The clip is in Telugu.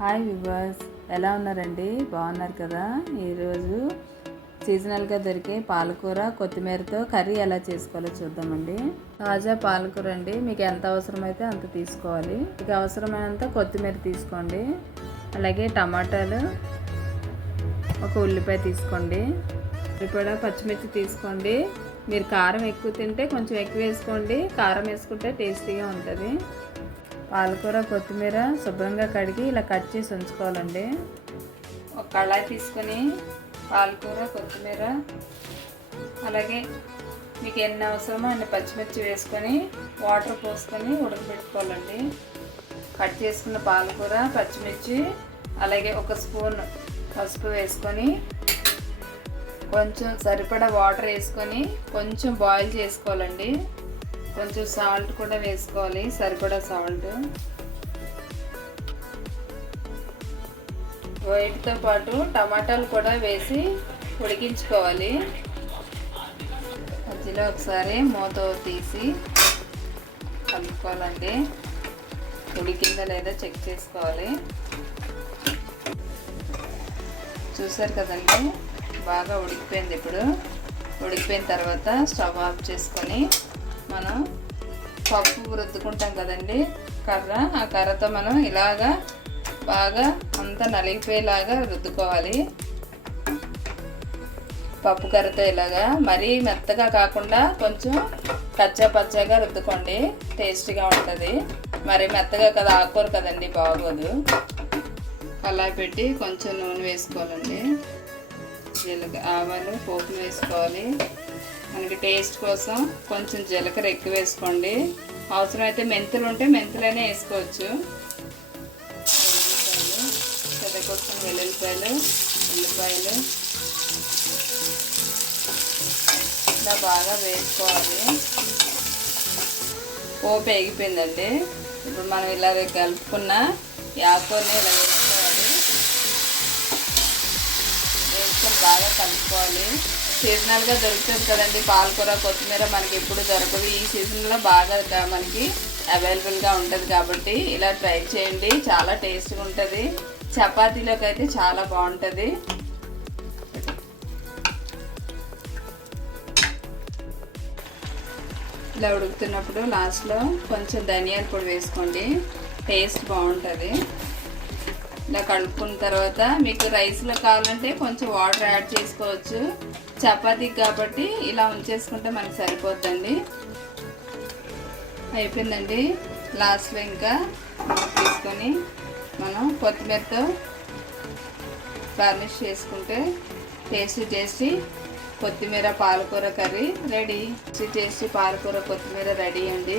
హాయ్ వివర్స్ ఎలా ఉన్నారండి? బాగున్నారు కదా? ఈరోజు సీజనల్గా దొరికే పాలకూర కొత్తిమీరతో కర్రీ ఎలా చేసుకోవాలో చూద్దామండి. తాజా పాలకూర అండి. మీకు ఎంత అవసరమైతే అంత తీసుకోవాలి. మీకు అవసరమైనంత కొత్తిమీర తీసుకోండి. అలాగే టమాటాలు ఒక ఉల్లిపాయ తీసుకోండి. ఉల్లిపాయ పచ్చిమిర్చి తీసుకోండి. మీరు కారం ఎక్కువ తింటే కొంచెం ఎక్కువ వేసుకోండి. కారం వేసుకుంటే టేస్టీగా ఉంటుంది. పాలకూర కొత్తిమీర శుభ్రంగా కడిగి ఇలా కట్ చేసి ఉంచుకోవాలండి. ఒక కళాయి తీసుకొని పాలకూర కొత్తిమీర అలాగే మీకు ఎన్ని అవసరమో అన్ని పచ్చిమిర్చి వేసుకొని వాటర్ పోసుకొని ఉడకబెట్టుకోవాలండి. కట్ చేసుకున్న పాలకూర పచ్చిమిర్చి అలాగే ఒక స్పూన్ పసుపు వేసుకొని కొంచెం సరిపడా వాటర్ వేసుకొని కొంచెం బాయిల్ చేసుకోవాలండి. కొంచెం సాల్ట్ కూడా వేసుకోవాలి సరిపడా సాల్ట్. వైట్తో పాటు టమాటాలు కూడా వేసి ఉడికించుకోవాలి. మధ్యలో ఒకసారి మూత తీసి కలుపుకోవాలండి. ఉడికిందా లేదా చెక్ చేసుకోవాలి. చూసారు కదండి బాగా ఉడికిపోయింది ఇప్పుడు. ఉడికిపోయిన తర్వాత స్టవ్ ఆఫ్ చేసుకొని మనం పప్పు రుద్దుకుంటాం కదండి కర్ర. ఆ కర్రతో మనం ఇలాగా బాగా అంతా నలిగిపోయేలాగా రుద్దుకోవాలి. పప్పు కర్రతో ఇలాగా. మరీ మెత్తగా కాకుండా కొంచెం కచ్చా పచ్చగా రుద్దుకోండి. టేస్టీగా ఉంటుంది. మరి మెత్తగా కదా ఆకుకూర కదండి బాగోదు. అలా పెట్టి కొంచెం నూనె వేసుకోవాలండి. జీలకర్ర ఆవాలు పోపు వేసుకోవాలి. మనకి టేస్ట్ కోసం కొంచెం జీలకర్ర ఎక్కువ వేసుకోండి. అవసరమైతే మెంతులు ఉంటే మెంతులైనా వేసుకోవచ్చు. చెద కోసం వెల్లుల్లిపాయలు ఉల్లిపాయలు. ఇలా బాగా వేసుకోవాలి. పోపు ఎగిపోయిందండి ఇప్పుడు మనం ఇలా కలుపుకున్న యాకోని ఇలా వేసుకోవాలి. వేసుకొని బాగా కలుపుకోవాలి. సీజనల్గా దొరుకుతుంది కదండి. పాలకూర కొత్తిమీర మనకి ఎప్పుడు దొరకదు. ఈ సీజన్లో బాగా మనకి అవైలబుల్గా ఉంటుంది కాబట్టి ఇలా ట్రై చేయండి. చాలా టేస్ట్గా ఉంటుంది. చపాతీలోకి అయితే చాలా బాగుంటుంది. ఇలా ఉడుకుతున్నప్పుడు లాస్ట్లో కొంచెం ధనియాల పొడి వేసుకోండి. టేస్ట్ బాగుంటుంది. ఇలా కలుపుకున్న తర్వాత మీకు రైస్లో కావాలంటే కొంచెం వాటర్ యాడ్ చేసుకోవచ్చు. చపాతీకి కాబట్టి ఇలా ఉంచేసుకుంటే మనకి సరిపోద్దండి అయిపోయిందండి. లాస్ట్లో ఇంకా తీసుకొని మనం కొత్తిమీరతో గార్నిష్ చేసుకుంటే టేస్ట్ చేసి కొత్తిమీర పాలకూర కర్రీ రెడీ. టేస్ట్ పాలకూర కొత్తిమీర రెడీ అండి.